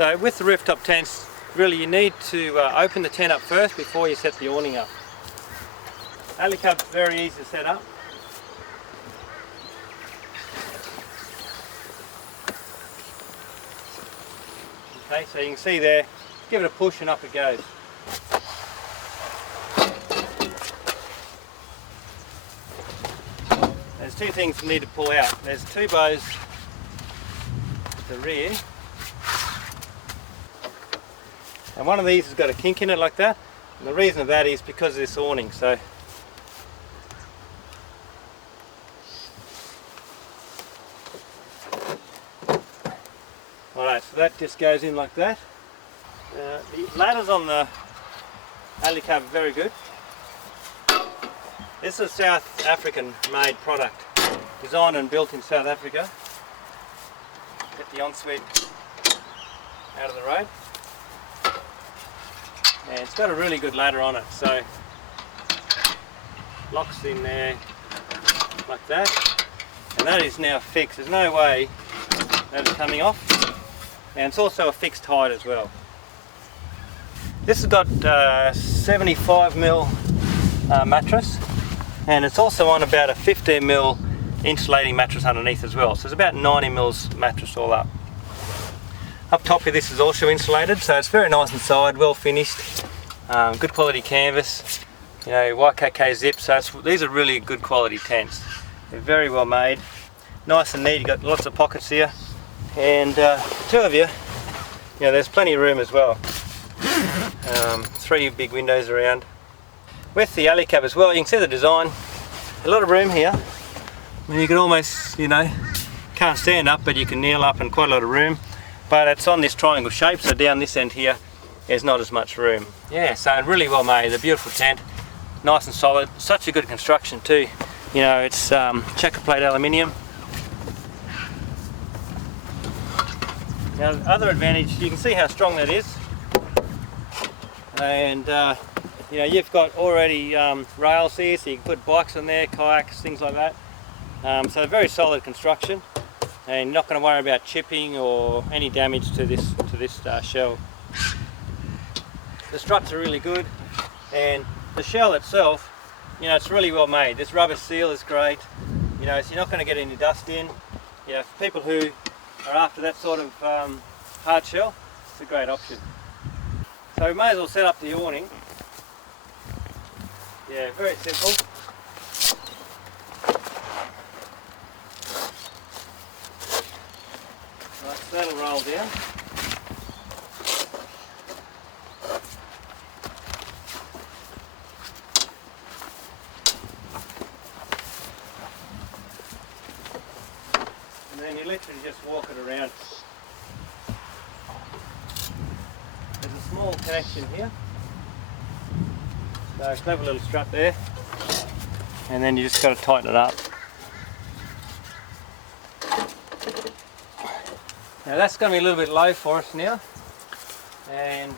So with the rooftop tents, really you need to open the tent up first before you set the awning up. Alley cup's very easy to set up. Okay, so you can see there, give it a push and up it goes. There's two things you need to pull out. There's two bows at the rear, and one of these has got a kink in it like that, and the reason of that is because of this awning. So alright, so that just goes in like that. The ladders on the alley cab are very good. This is a South African made product, designed and built in South Africa. Get the Ensuite out of the road. And it's got a really good ladder on it, so locks in there like that. And that is now fixed, there's no way that it's coming off. And it's also a fixed height as well. This has got 75mm mattress, and it's also on about a 15mm insulating mattress underneath as well, so it's about 90mm mattress all up. Up top here this is also insulated, so it's very nice inside, well finished, good quality canvas, you know, YKK zip, so these are really good quality tents. They're very well made, nice and neat. You've got lots of pockets here, and two of you, there's plenty of room as well. 3 big windows around. With the alley cab as well, you can see the design, a lot of room here. I mean, you can almost, can't stand up, but you can kneel up, and quite a lot of room. But it's on this triangle shape, so down this end here, there's not as much room. Yeah, so really well made, a beautiful tent, nice and solid, such a good construction too. It's checker plate aluminium. Now, the other advantage, you can see how strong that is, and you've got already rails here, so you can put bikes on there, kayaks, things like that. So very solid construction, and you're not going to worry about chipping or any damage to this shell. The struts are really good, and the shell itself, it's really well made. This rubber seal is great, so you're not going to get any dust in. For people who are after that sort of hard shell, it's a great option. So we may as well set up the awning. Yeah, very simple. Right, so that'll roll down. And then you literally just walk it around. There's a small connection here. So clever little strut there, and then you just got to tighten it up. Now that's going to be a little bit low for us now, and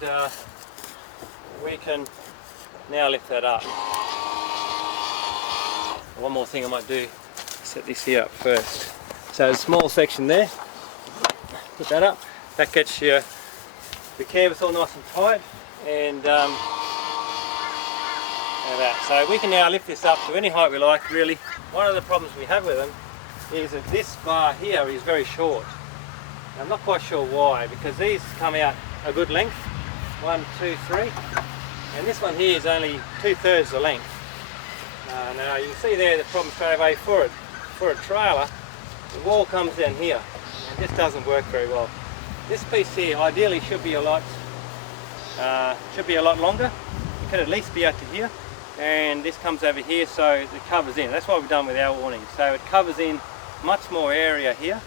we can now lift that up. One more thing I might do, set this here up first. So a small section there, put that up, that gets the canvas all nice and tight, and that. So we can now lift this up to any height we like, really. One of the problems we have with them is that this bar here is very short. I'm not quite sure why, because these come out a good length, 1, 2, 3, and this one here is only 2/3 the length. Now you can see there the problem straight away for a trailer, the wall comes down here, and this doesn't work very well. This piece here ideally should be a lot longer. It could at least be out to here. And this comes over here, so it covers in. That's what we've done with our awning. So it covers in much more area here,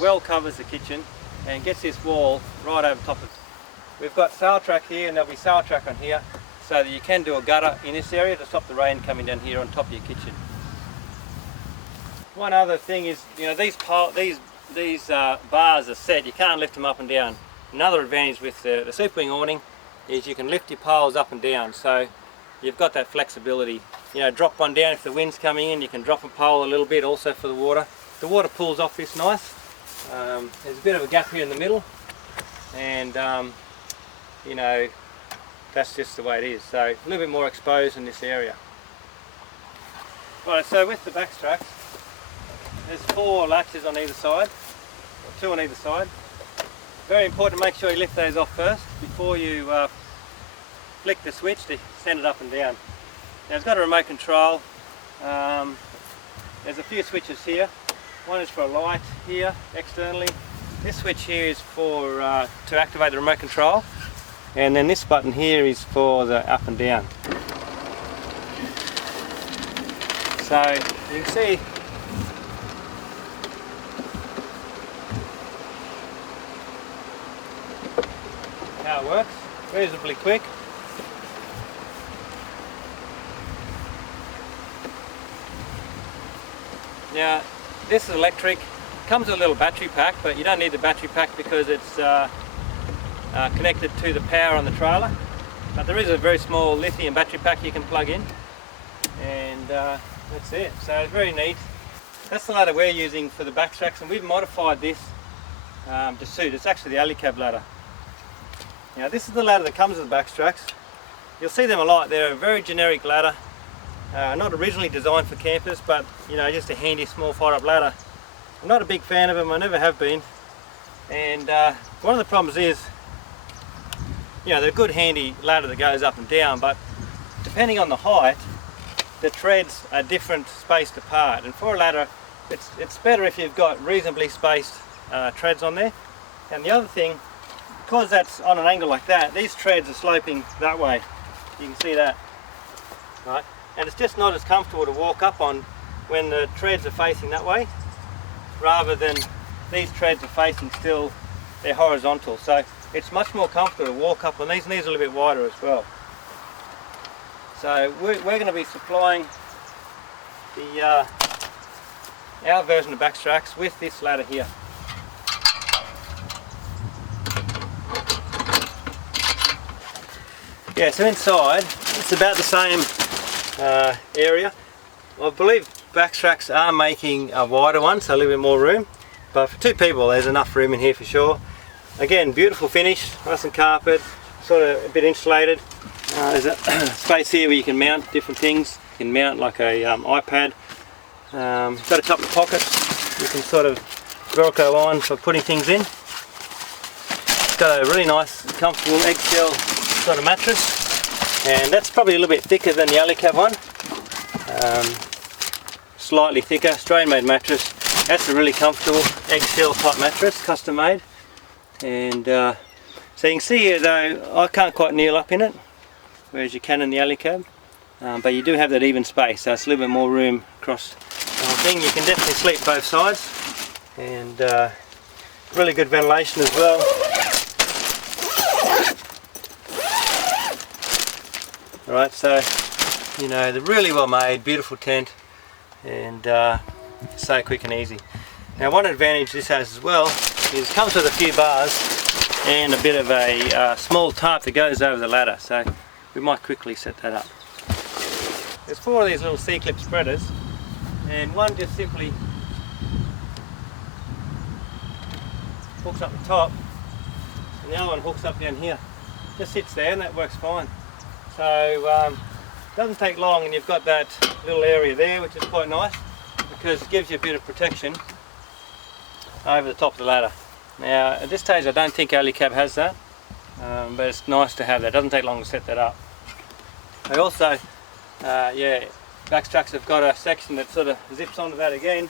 well covers the kitchen, and gets this wall right over top of it. We've got sail track here, and there'll be sail track on here, so that you can do a gutter in this area to stop the rain coming down here on top of your kitchen. One other thing is, these bars are set, you can't lift them up and down. Another advantage with the Superwing awning is you can lift your piles up and down, so you've got that flexibility. Drop one down if the wind's coming in, you can drop a pole a little bit also for the water. The water pools off this nice. There's a bit of a gap here in the middle, and you know, that's just the way it is. So a little bit more exposed in this area. Right, so with the backstracks, there's 4 latches on either side, or 2 on either side. Very important to make sure you lift those off first before you flick the switch to send it up and down. Now it's got a remote control. There's a few switches here. One is for a light here externally. This switch here is for to activate the remote control, and then this button here is for the up and down. So you can see how it works, reasonably quick. Now this is electric, comes with a little battery pack, but you don't need the battery pack because it's connected to the power on the trailer. But there is a very small lithium battery pack you can plug in, and that's it. So it's very neat. That's the ladder we're using for the backstracks, and we've modified this to suit. It's actually the alley cab ladder. Now this is the ladder that comes with the backstracks. You'll see them a lot. They're a very generic ladder, not originally designed for campers, but you know, just a handy small fire-up ladder. I'm not a big fan of them, I never have been. And one of the problems is, you know, they're a good handy ladder that goes up and down, but depending on the height, the treads are different spaced apart. And for a ladder, it's better if you've got reasonably spaced treads on there. And the other thing, because that's on an angle like that, these treads are sloping that way. You can see that, right? And it's just not as comfortable to walk up on when the treads are facing that way, rather than these treads are facing still, they're horizontal. So it's much more comfortable to walk up on these, and these are a little bit wider as well. So we're going to be supplying the our version of backstracks with this ladder here. Yeah, so inside it's about the same area. I believe backstracks are making a wider one, so a little bit more room, but for 2 people there's enough room in here for sure. Again, beautiful finish, nice and carpet, sort of a bit insulated. There's a space here where you can mount different things. You can mount like a iPad. Got a couple of pockets you can sort of Velcro on for putting things in. It's got a really nice, comfortable eggshell sort of mattress, and that's probably a little bit thicker than the alley cab one. Slightly thicker, Australian made mattress. That's a really comfortable eggshell type mattress, custom made. And so you can see here though, I can't quite kneel up in it, whereas you can in the alley cab. But you do have that even space, so it's a little bit more room across the whole thing. You can definitely sleep both sides, and really good ventilation as well. Alright, so you know, they're really well made, beautiful tent, and so quick and easy. Now one advantage this has as well is it comes with a few bars and a bit of a small tarp that goes over the ladder, so we might quickly set that up. There's 4 of these little C-clip spreaders, and one just simply hooks up the top, and the other one hooks up down here. Just sits there and that works fine. So it doesn't take long, and you've got that little area there, which is quite nice because it gives you a bit of protection over the top of the ladder. Now at this stage I don't think alley cab has that, but it's nice to have that. It doesn't take long to set that up. I also, backstracks have got a section that sort of zips onto that again,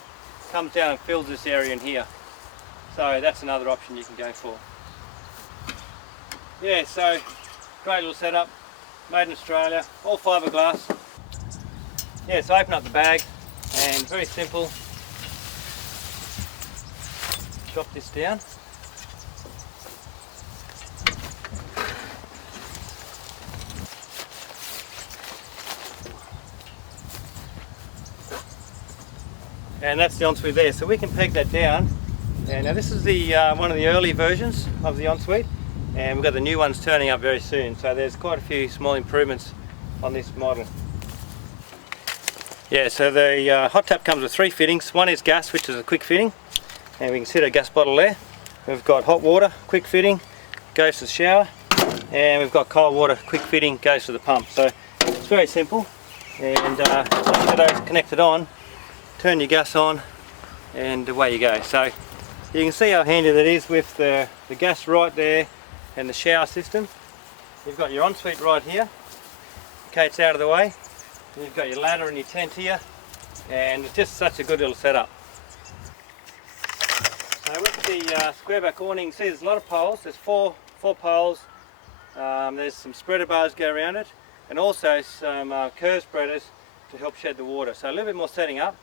comes down and fills this area in here. So that's another option you can go for. Yeah, so great little setup, made in Australia, all fiberglass. Yeah, so open up the bag and very simple. Drop this down. And that's the Ensuite there, so we can peg that down. And now this is the one of the early versions of the Ensuite, and we've got the new ones turning up very soon, so there's quite a few small improvements on this model. Yeah, so the Hardtop comes with 3 fittings. One is gas, which is a quick fitting, and we can see the gas bottle there. We've got hot water, quick fitting, goes to the shower, and we've got cold water quick fitting goes to the pump. So it's very simple, and once you get those connected on, turn your gas on and away you go. So you can see how handy that is with the gas right there and the shower system. You've got your ensuite right here. Okay, it's out of the way. And you've got your ladder and your tent here, and it's just such a good little setup. So with the square back awning, you see there's a lot of poles. There's four poles. There's some spreader bars go around it, and also some curve spreaders to help shed the water. So a little bit more setting up,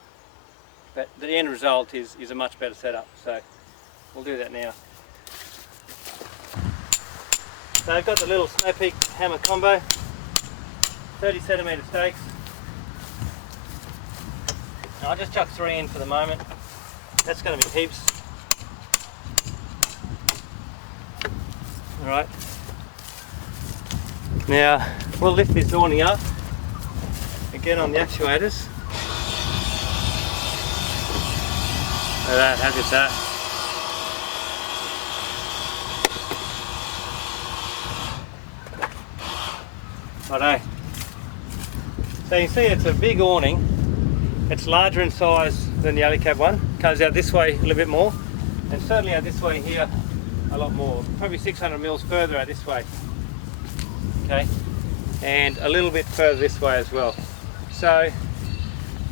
but the end result is a much better setup. So we'll do that now. So I've got the little Snow Peak hammer combo, 30cm stakes. Now I'll just chuck 3 in for the moment. That's going to be heaps. Alright. Now we'll lift this awning up again on the actuators. Look at that, how good's that? Righto. So you can see it's a big awning. It's larger in size than the alley cab one. Comes out this way a little bit more, and certainly out this way here a lot more. Probably 600 mils further out this way. Okay, and a little bit further this way as well. So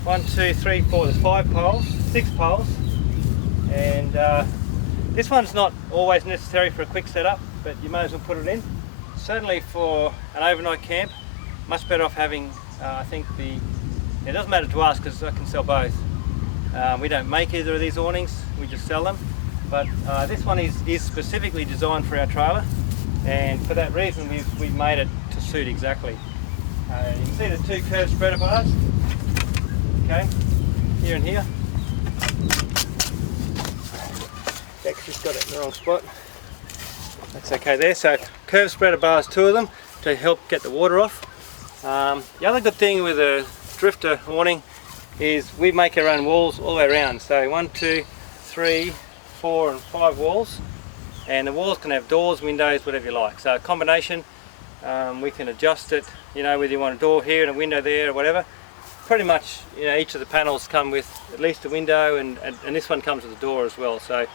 1, 2, 3, 4. There's 5 poles, 6 poles, and this one's not always necessary for a quick setup, but you may as well put it in. Certainly for an overnight camp, much better off having, I think it doesn't matter to us because I can sell both. We don't make either of these awnings, we just sell them. But this one is specifically designed for our trailer, and for that reason we've made it to suit exactly. You can see the 2 curved spreader bars, okay, here and here. Dex just got it in the wrong spot. That's okay there. So curved spreader bars, 2 of them, to help get the water off. The other good thing with a Drifta awning is we make our own walls all the way around. So 1, 2, 3, 4 and 5 walls, and the walls can have doors, windows, whatever you like. So a combination, we can adjust it, you know, whether you want a door here and a window there or whatever. Pretty much, you know, each of the panels come with at least a window, and this one comes with a door as well. So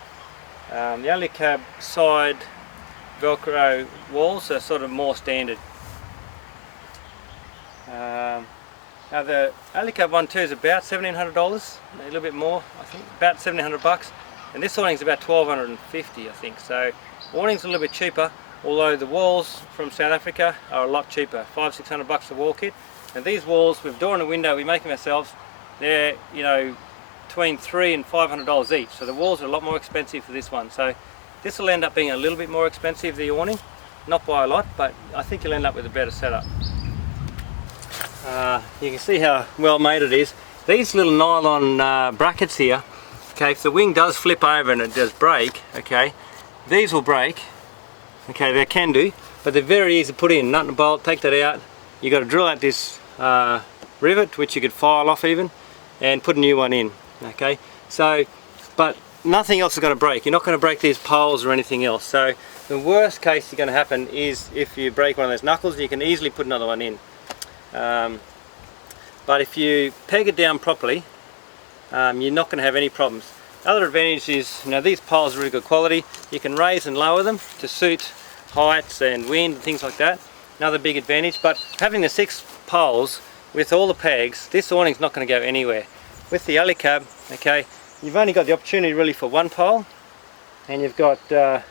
the alley cab side Velcro walls are sort of more standard. Now the alley cab one too is about $1,700, a little bit more, I think, about $1,700, and this awning's about $1,250, I think. So awning's a little bit cheaper, although the walls from South Africa are a lot cheaper, $500–600 a wall kit. And these walls with door and a window, we make them ourselves. They're, you know, between $300 and $500 each. So the walls are a lot more expensive for this one. So this will end up being a little bit more expensive, the awning, not by a lot, but I think you'll end up with a better setup. You can see how well made it is. These little nylon brackets here, okay, if the wing does flip over and it does break, okay, these will break, okay, they can do, but they're very easy to put in. Nut and bolt, take that out. You've got to drill out this rivet, which you could file off even, and put a new one in, okay. So, but nothing else is going to break. You're not going to break these poles or anything else. So the worst case you're going to happen is if you break one of those knuckles, you can easily put another one in. But if you peg it down properly, you're not going to have any problems. Other advantage is, you know, these poles are really good quality. You can raise and lower them to suit heights and wind and things like that. Another big advantage. But having the 6 poles with all the pegs, this awning's not going to go anywhere. With the alley cab, okay, you've only got the opportunity really for 1 pole, and you've got the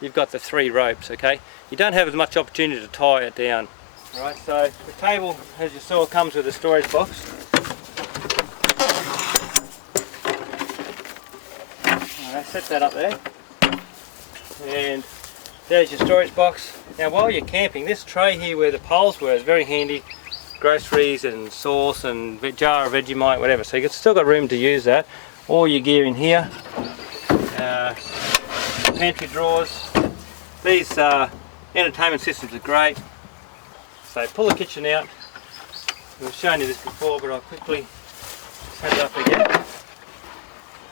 3 ropes, okay. You don't have as much opportunity to tie it down. Right, so the table, as you saw, comes with a storage box. Alright, set that up there. And there's your storage box. Now while you're camping, this tray here where the poles were is very handy. Groceries and sauce and jar of Vegemite, whatever. So you've still got room to use that. All your gear in here. Pantry drawers. These entertainment systems are great. So pull the kitchen out. We've shown you this before, but I'll quickly set it up again.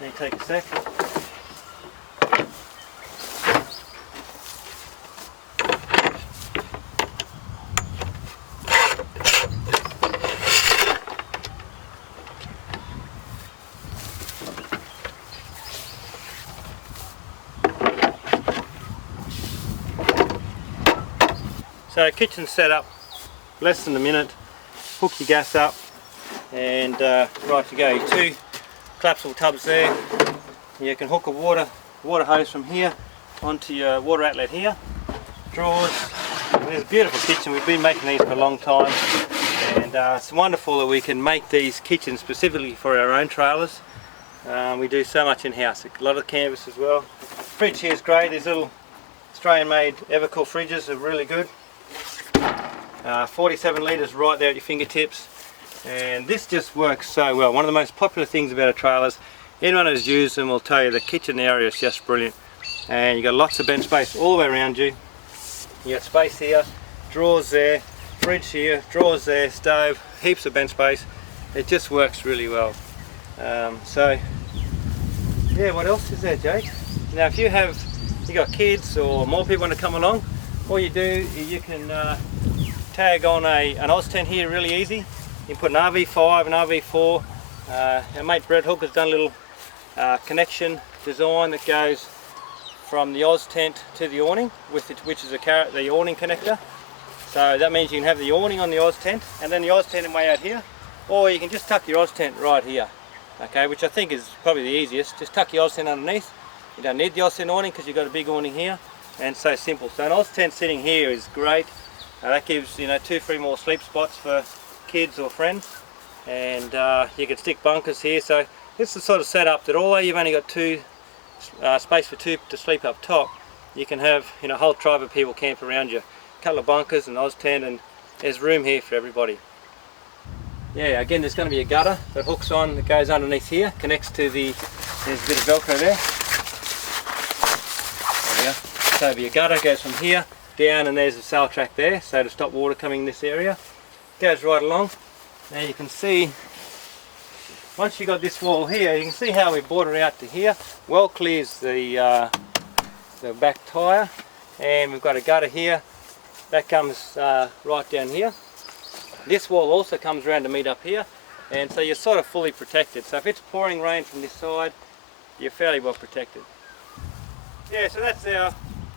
Then take a sec. So kitchen set up, less than a minute. Hook your gas up and right to go. 2 collapsible tubs there. You can hook a water hose from here onto your water outlet here. Drawers. There's a beautiful kitchen. We've been making these for a long time, and it's wonderful that we can make these kitchens specifically for our own trailers. We do so much in-house, a lot of canvas as well. Fridge here is great. These little Australian made Evercool fridges are really good. 47 litres right there at your fingertips, and this just works so well. One of the most popular things about our trailers, anyone who's used them will tell you the kitchen area is just brilliant, and you've got lots of bench space all the way around you. You got space here, drawers there, fridge here, drawers there, stove, heaps of bench space. It just works really well. So yeah, what else is there, Jake? Now if you got kids or more people want to come along, all you do is you can tag on an Oz tent here really easy. You can put an RV5, an RV4. Our mate Brett Hook has done a little connection design that goes from the Oz tent to the awning, which is the awning connector. So that means you can have the awning on the Oz tent and then the Oz tent way out here, or you can just tuck your Oz tent right here. Okay, which I think is probably the easiest. Just tuck your Oz tent underneath. You don't need the Oz tent awning because you've got a big awning here, and so simple. So an Oz tent sitting here is great. That gives 2-3 more sleep spots for kids or friends, and you can stick bunkers here. So it's the sort of setup that although you've only got space for 2 to sleep up top, you can have a whole tribe of people camp around you. A couple of bunkers, an Oz tent, and there's room here for everybody. Yeah, again there's going to be a gutter that hooks on, that goes underneath here, connects to there's a bit of Velcro there. There we go. So your gutter goes from here down, and there's a sail track there, so to stop water coming in this area. Goes right along. Now you can see, once you got this wall here, you can see how we border out to here. Well clears the back tyre, and we've got a gutter here that comes right down here. This wall also comes around to meet up here, and so you're sort of fully protected. So if it's pouring rain from this side, you're fairly well protected. Yeah, so that's our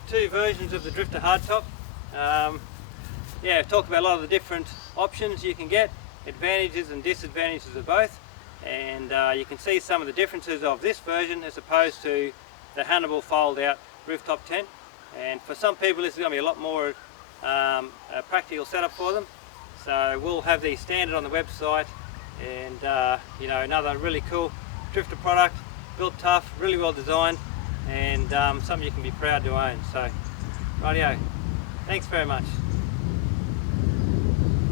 2 versions of the Drifta Hardtop. Yeah, I've talked about a lot of the different options you can get, advantages and disadvantages of both, and you can see some of the differences of this version as opposed to the Hannibal fold out rooftop tent. And for some people this is going to be a lot more a practical setup for them. So we'll have these standard on the website, and another really cool Drifta product, built tough, really well designed, and something you can be proud to own. So rightio, thanks very much.